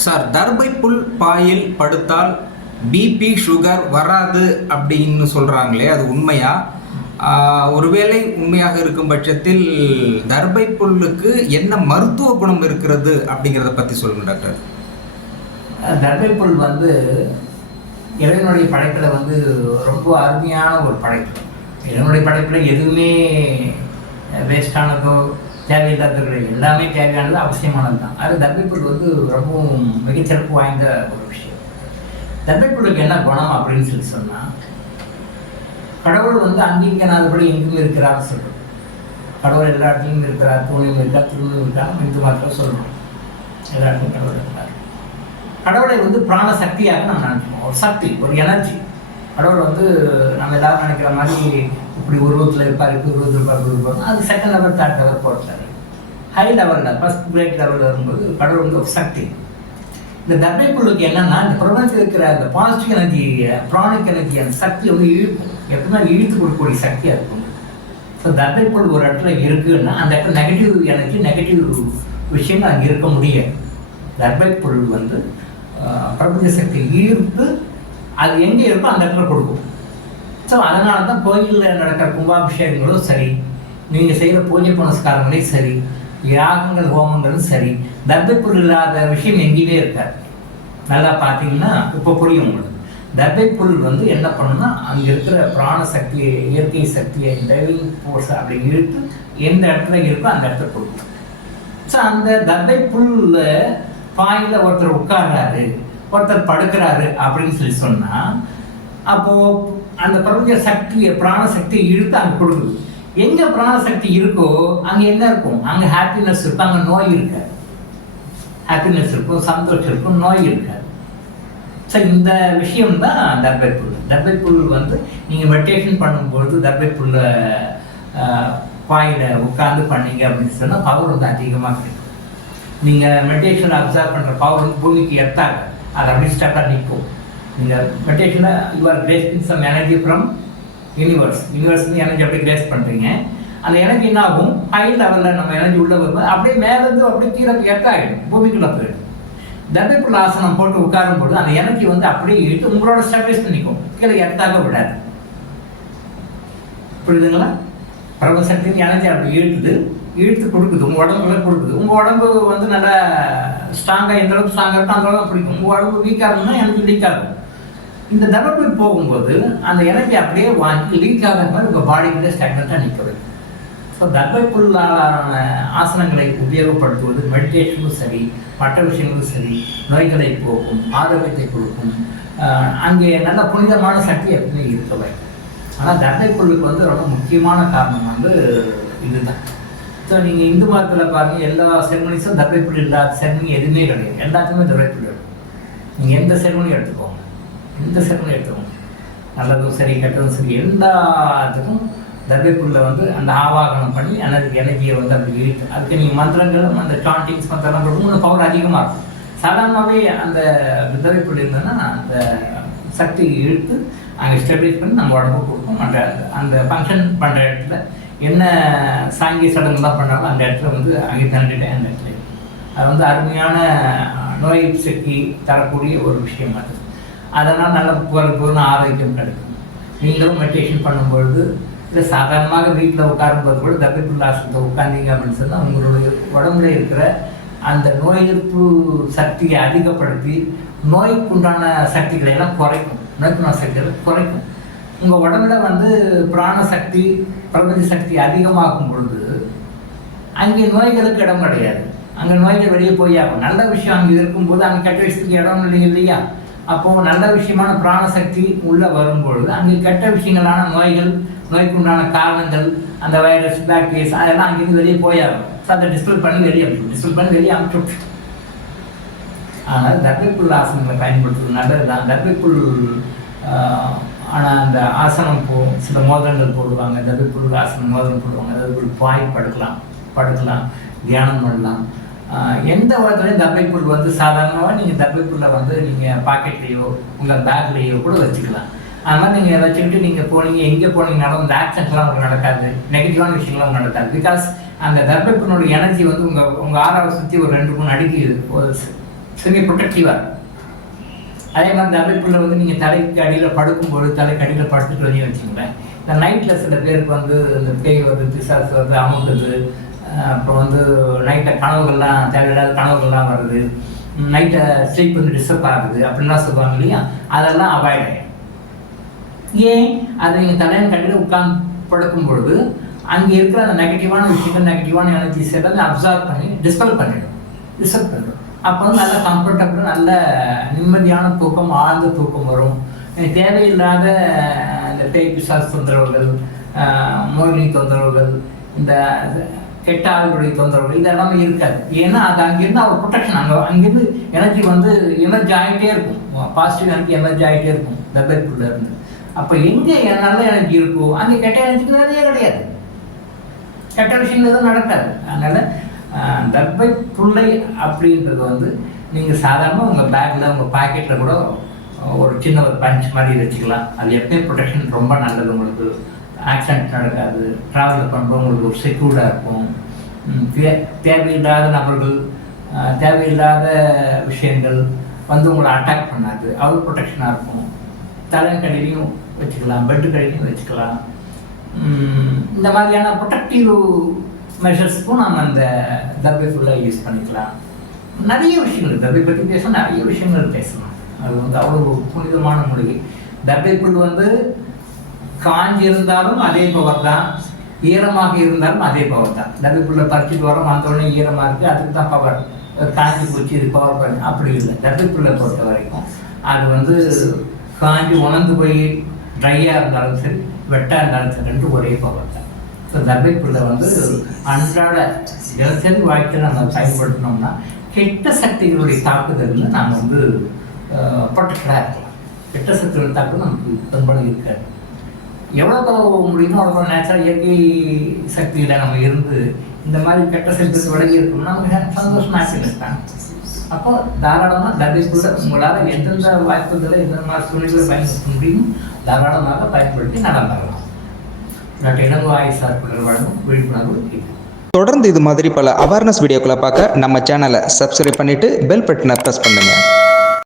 Sir, தர்பை புல் boil படுத்தால் BP sugar வராது அப்படின்னு சொல்கிறாங்களே, அது உண்மையா? ஒருவேளை உண்மையாக இருக்கும் பட்சத்தில் தர்பை புல்லுக்கு என்ன மருத்துவ குணம் இருக்கிறது அப்படிங்கிறத பற்றி சொல்லுங்க டாக்டர். தர்பை புல் இறைவனுடைய படைப்பில் ரொம்ப அருமையான ஒரு படைப்பு. இறைவனுடைய படைப்பில் எதுவுமே வேஸ்டானதோ தேவையில்லாதது எல்லாமே தேவையானது, அவசியமானது தான். அது தர்பை புல் ரொம்பவும் மிகச்சிறப்பு வாய்ந்த ஒரு விஷயம். தர்பை புல்லுக்கு என்ன குணம் அப்படின்னு சொன்னால், கடவுள் அங்கிங்கனாதபடி எங்கும் இருக்கிறான்னு சொல்கிறோம். கடவுள் எல்லா இடத்துலையும் இருக்கிறார், தூணியும் இருக்கா, திரும்பியும் இருக்கா, இந்து மாத்திரம் சொல்லணும். எல்லா இடத்துலையும் கடவுள் இருக்கிறார். கடவுளை பிராண சக்தியாக நம்ம நினைக்கிறோம். ஒரு சக்தி, ஒரு எனர்ஜி. கடவுள் நம்ம எல்லாரும் நினைக்கிற மாதிரி இப்படி உருவத்தில் இருப்பார், இப்படி உருவத்தில் இருப்பார், இருப்பாங்க. அது second level, third level, fourth level. High லெவலில், ஃபர்ஸ்ட் கிரேட் லெவலில் வரும்போது கடவுள் ஒரு சக்தி. இந்த தர்பை புல்லுக்கு என்னன்னா, இந்த பிரபஞ்சத்தில் இருக்கிற அந்த பாசிட்டிவ் எனர்ஜி, ப்ராணிக் எனர்ஜி, அந்த சக்தி இழுக்கும். எப்பவுமே இழுத்து கொடுக்கக்கூடிய சக்தியாக இருக்கும். ஸோ தர்பை புல் ஒரு இடத்துல இருக்குன்னா அந்த இடத்துல நெகட்டிவ் எனர்ஜி, நெகட்டிவ் விஷயங்கள் அங்கே இருக்க முடியாது. தர்பை புல் பிரபஞ்ச சக்தி ஈர்த்து அது எங்கே இருக்கோ அந்த இடத்துல கொடுக்கும். ஸோ அதனால தான் கோயிலில் நடக்கிற கும்பாபிஷேகங்களும் சரி, நீங்கள் செய்கிற பூஜை புனஸ்காரங்களையும் சரி, யாகங்கள் ஹோமங்களும் சரி, தர்பை புல் இல்லாத விஷயம் எங்கேயுமே இருக்காது. நல்லா பார்த்தீங்கன்னா இப்போ புரியும் உங்களுக்கு. தர்பை புல் என்ன பண்ணுன்னா, அங்கே இருக்கிற பிராண சக்தியை, இயற்கை சக்தியை, டைவிங் ஃபோர்ஸ் அப்படி இழுத்து எந்த இடத்துல இருக்கோ அந்த இடத்துல கொடுக்கும். ஸோ அந்த தர்பை புல்ல பாயில் ஒருத்தர் உட்கார்றாரு, ஒருத்தர் படுக்கிறாரு அப்படின்னு சொன்னால், அப்போது அந்த பிரபஞ்ச சக்தியை, பிராண சக்தியை இழுத்து அங்கே கொடுக்குது. எங்கே பிராணசக்தி இருக்கோ அங்கே என்ன இருக்கும்? அங்கே ஹாப்பினஸ் இருக்கும், அங்கே நோய் இருக்காது. ஹாப்பினஸ் இருக்கும், சந்தோஷம் இருக்கும், நோய் இருக்காது. ஸோ இந்த விஷயம்தான் தர்பை புல். தர்பை புல் நீங்கள் மெடிடேஷன் பண்ணும்பொழுது தர்பை புல்லை பாயில் உட்காந்து பண்ணீங்க அப்படின்னு சொன்னால் பவர் அதிகமாக கிடைக்கும். நீங்கள் மெடிடேஷனில் அப்சர்வ் பண்ணுற பவர் பூமிக்கு எத்தாங்க, அது அப்படி ஸ்டெப்பாக நிற்கும். நீங்கள் மெடிடேஷனில் you are grasping some energy from universe energy அப்படியே கிரேஸ் பண்ணுறீங்க. அந்த எனர்ஜி என்ன ஆகும்? ஹை லெவலில் நம்ம எனர்ஜி உள்ளே வரும்போது அப்படியே மேலேருந்து அப்படியே கீழே எத்தாகிடும், பூமிக்குள்ளே போயிடும். தர்பை புல் ஆசனம் போட்டு உட்காரும் போது அந்த எனர்ஜி அப்படியே இழுத்து உங்களோட ஸ்டெபிலைஸ் பண்ணிக்கும், கீழே எத்தாக விடாது. புரியுதுங்களா? பிரபஞ்சத்தின் எனர்ஜி அப்படி இழுத்து கொடுக்குது, உங்கள் உடம்புல கொடுக்குது. உங்கள் உடம்பு நல்லா ஸ்ட்ராங்காக, எந்த அளவுக்கு ஸ்ட்ராங்காக இருக்கும் அந்த அளவுக்கு பிடிக்கும். உங்கள் உடம்பு வீக்காக இருந்ததுன்னா எனர்ஜி லீக் ஆகும். இந்த தர்பை போகும்போது அந்த எனர்ஜி அப்படியே வாங்கி லீக் ஆகிற மாதிரி உங்கள் பாடிக்குள்ளே ஸ்டாக்னட்டாக நிற்க வைக்கும். ஸோ தர்பை புல்லாலான ஆசனங்களை உபயோகப்படுத்துவது மெடிடேஷனும் சரி, மற்ற விஷயங்களும் சரி, நோய்களை போக்கும், ஆரோக்கியத்தை கொடுக்கும். அங்கே நல்ல புனிதமான சக்தி எப்பவுமே இருக்க வைக்கும். ஆனால் தர்பை புல்லுக்கு ரொம்ப முக்கியமான காரணம் இதுதான். ஸோ நீங்கள் இந்து மதத்தில் பாருங்கள், எல்லா செரமனிஸும் தர்பை புல் இல்லாத செரமனி எதுவுமே கிடையாது. எல்லாத்துக்குமே தர்பை புல் இருக்கும். நீங்கள் எந்த செரமனியும் எடுத்துக்கோங்க, எந்த செரமனியும் எடுத்துக்கோங்க, நல்லதும் சரி கெட்டதும் சரி, எல்லாத்துக்கும் தர்பை புல்லை அந்த ஆவாகனம் பண்ணி எனர்ஜியை அப்படி இழுத்து, அதுக்கு நீங்கள் மந்திரங்களும் அந்த சாண்டிங்ஸ் மந்திரம் இன்னும் பவர் அதிகமாக இருக்கும். சாதாரணமாகவே அந்த தர்பை புல் இருந்ததுன்னா அந்த சக்தி இழுத்து அங்கே ஸ்டெபிலைஸ் பண்ணி நம்ம உடம்பு கொடுக்கும். அந்த ஃபங்க்ஷன் பண்ணுற இடத்துல என்ன சாங்கிய சடங்குலாம் பண்ணாலும் அந்த இடத்துல அங்கே தண்டிட்டு அந்த இடத்துல அது அருமையான நோய் சக்தி தரக்கூடிய ஒரு விஷயம் அது. அதனால் நல்ல பூர்ண ஆரோக்கியம் கிடைக்கும். நீங்களும் மெடிடேஷன் பண்ணும்பொழுது, இல்லை சாதாரணமாக வீட்டில் உட்காரும்போது கூட தர்பை புல் ஆசனத்தை உட்காந்தீங்க அப்படின்னு சொன்னால் உங்களுடைய உடம்புல இருக்கிற அந்த நோய் எதிர்ப்பு சக்தியை அதிகப்படுத்தி நோய்க்குண்டான சக்திகளை எல்லாம் குறைக்கும். நோய்க்குண்டான சக்திகளை குறைக்கும். உங்கள் உடம்புல பிராண சக்தி, பிரபஞ்ச சக்தி அதிகமாகும் பொழுது அங்கே நோய்களுக்கு இடம் கிடையாது. அங்கே நோய்கள் வெளியே போய் ஆகும். நல்ல விஷயம் அங்கே இருக்கும்போது அங்கே கெட்ட விஷயத்துக்கு இடம் இல்லையா? அப்போது நல்ல விஷயமான பிராணசக்தி உள்ளே வரும்பொழுது அங்கே கெட்ட விஷயங்களான நோய்கள், நோய்க்குண்டான காரணங்கள், அந்த வைரஸ், பாக்டீரியாஸ் அதெல்லாம் அங்கேருந்து வெளியே போயாகும். ஸோ அதை டிஸ்டர்ப் பண்ணி வெளியே அனுப்பிச்சு. ஆனால் தர்பை புல் ஆசனங்களை பயன்படுத்துவது நல்லது தான். தர்பை புல் ஆனால் அந்த ஆசனம் சில மோதிரங்கள் போடுவாங்க. தர்பை புல் ஆசனம் மோதிரம் போடுவாங்க. தர்பை புல் பாய் படுக்கலாம், தியானம் பண்ணலாம். எந்த இடத்துலையும் தர்பை புல் சாதாரணமாக நீங்கள் தர்பை புல்லை நீங்கள் பாக்கெட்லேயோ உங்கள் பேக்லேயோ கூட வச்சுக்கலாம். அது மாதிரி நீங்கள் வச்சுக்கிட்டு நீங்கள் போனீங்க, எங்கே போனீங்கனாலும் இந்த ஆக்சிடென்ட்லாம் உங்களுக்கு நடக்காது, நெகட்டிவான விஷயங்கள்லாம் உங்களுக்கு நடக்காது. பிகாஸ் அந்த தர்பை புல்லுடைய எனர்ஜி உங்கள் ஆறாவை சுற்றி ஒரு 2-3 அடிக்கு செமி ப்ரொடெக்டிவாக இருக்கும். அதே மாதிரி தர்பைப்புல்லை வந்து நீங்கள் தலைக்கு அடியில் படுக்கும்போது தலைக்கு அடியில் படுத்துட்டு வந்து வச்சுங்களேன். இந்த நைட்டில் சில பேருக்கு வந்து இந்த பேய் வருது, பிசாசு வருது, அமுக்குது, அப்புறம் வந்து நைட்டை கனவுகள்லாம் தேவையில்லாத கனவுகள்லாம் வருது, நைட்டை ஸ்லீப் வந்து டிஸ்டர்ப் ஆகுது அப்படின்லாம் சொல்லுவாங்க இல்லையா, அதெல்லாம் அவாய்ட் ஆகிடும். ஏன் அதை நீங்கள் தலையின் கட்டியில் உட்கார்ந்து படுக்கும் பொழுது அங்கே இருக்கிற அந்த நெகட்டிவான விஷயங்கள், நெகட்டிவான எனர்ஜிஸ் எல்லாம் அப்சார்வ் பண்ணி டிஸ்பெல் பண்ணிடும், டிஸ்டர்ப் பண்ணிடும். அப்போ வந்து நல்ல கம்ஃபர்டபுள், நல்ல நிம்மதியான தூக்கம், ஆழ்ந்த தூக்கம் வரும். தேவையில்லாத இந்த பேய் பிசாசு தொந்தரவுகள், மோகினி தொந்தரவுகள், இந்த கெட்ட ஆளுடைய தொந்தரவுகள் இதெல்லாமே இருக்காது. ஏன்னா அது அங்கேருந்து அவர் ப்ரொடெக்ஷன், அங்கேருந்து எனர்ஜி வந்து எனர்ஜி ஆகிட்டே இருக்கும், பாசிட்டிவ் எனர்ஜி எமர்ஜி ஆகிட்டே இருக்கும் தர்பைப்புல்ல இருந்து. அப்போ எங்கே நல்ல எனர்ஜி இருக்கோ அங்கே கெட்ட எனர்ஜிக்கு வேலையே கிடையாது, கெட்ட விஷயங்கள் எதுவும் நடக்காது. அதனால் தர்பைப்புல்லை அப்படின்றது வந்து நீங்கள் சாதாரணமாக உங்கள் பேக்கில், உங்கள் பாக்கெட்டில் கூட ஒரு சின்ன ஒரு பஞ்ச் மாதிரி வச்சுக்கலாம். அது எப்பயும் ப்ரொடெக்ஷன் ரொம்ப நல்லது. உங்களுக்கு ஆக்சிடென்ட் நடக்காது, ட்ராவல் பண்ணுறவங்களுக்கு ஒரு செக்யூர்டாக இருக்கும். தேவையில்லாத நபர்கள், தேவையில்லாத விஷயங்கள் வந்து உங்களை அட்டாக் பண்ணாது, அவ்வளோ ப்ரொடெக்ஷனாக இருக்கும். தலைக்கடிலையும் வச்சுக்கலாம், பெட்டு கடிலையும் வச்சுக்கலாம். இந்த மாதிரியான ப்ரொடெக்டிவ் மெஷர்ஸ்க்கும் நம்ம அந்த தர்பைப்புல்லை யூஸ் பண்ணிக்கலாம். நிறைய விஷயங்கள் தர்பை பற்றி பேசணும், நிறைய விஷயங்கள் பேசலாம். அது வந்து அவ்வளோ புனிதமான மூலிகை. தர்பைப்புல் வந்து காஞ்சி இருந்தாலும் அதே பவர் தான், ஈரமாக இருந்தாலும் அதே பவர் தான். தர்பைப்புல்லை பறிச்சுட்டு வரோம், வந்தோடனே ஈரமாக இருக்குது, அதுக்கு தான் பவர். காஞ்சி பூச்சி இது பவர் பண்ணி அப்படி இல்லை. தர்பைப்புல்லை பொறுத்த வரைக்கும் அது வந்து காஞ்சி உணர்ந்து போய் ட்ரையாக இருந்தாலும் சரி, வெட்டாக இருந்தாலும் சரி, ரெண்டு ஒரே பவர் தான். ஸோ தர்பைப்புல்லை வந்து அன்றாட தினசரி வாழ்க்கையில் நம்ம பயன்படுத்தினோம்னா கெட்ட சக்திகளுடைய தாக்குதல்ல நாம் வந்து ப்ரொடெக்டடாக இருக்கலாம். கெட்ட சக்திகள் தாக்குதல் நமக்கு பெரும்பாலும் இருக்காது. எவ்வளோ முடியுமோ அவ்வளோ நேச்சுரல் இயற்கை சக்தியில் நம்ம இருந்து இந்த மாதிரி கெட்ட சக்திகள் விலகி இருக்கணும்னா நமக்கு சந்தோஷம், ஹாப்பினஸ் தான். அப்போ தாராளமாக தர்பைப்புல்லை உங்களால் எந்தெந்த வாய்ப்புகளை எந்தெந்த மாதிரி சூழ்நிலைகளை பயன்படுத்த முடியும் தாராளமாக பயன்படுத்தி நலம் பெறலாம். டாக்டர் இளங்கோ ஆயுஷ் ஹாஸ்பிட்டல் வழங்கும் விழிப்புணர்வு இது. தொடர்ந்து இது மாதிரி பல அவேர்னஸ் வீடியோக்களை பார்க்க நம்ம சேனலை சப்ஸ்கிரைப் பண்ணிவிட்டு பெல் பட்டனை ப்ரெஸ் பண்ணுங்கள்.